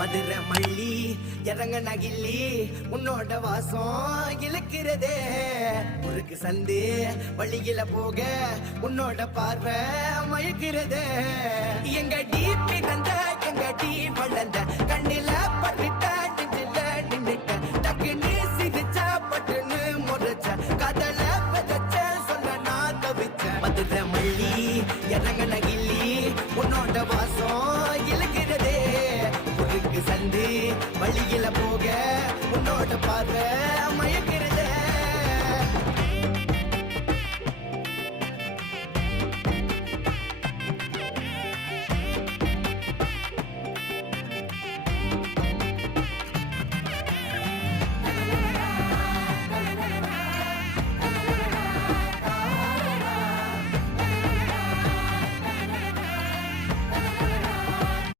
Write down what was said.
மதுரை மல்லி இறங்க நகில்லி உன்னோட வாசம் இழுக்கிறதே முறுக்கு சந்து வழியில போக உன்னோட பார்வை மயக்கிறதே எங்க டீப்பி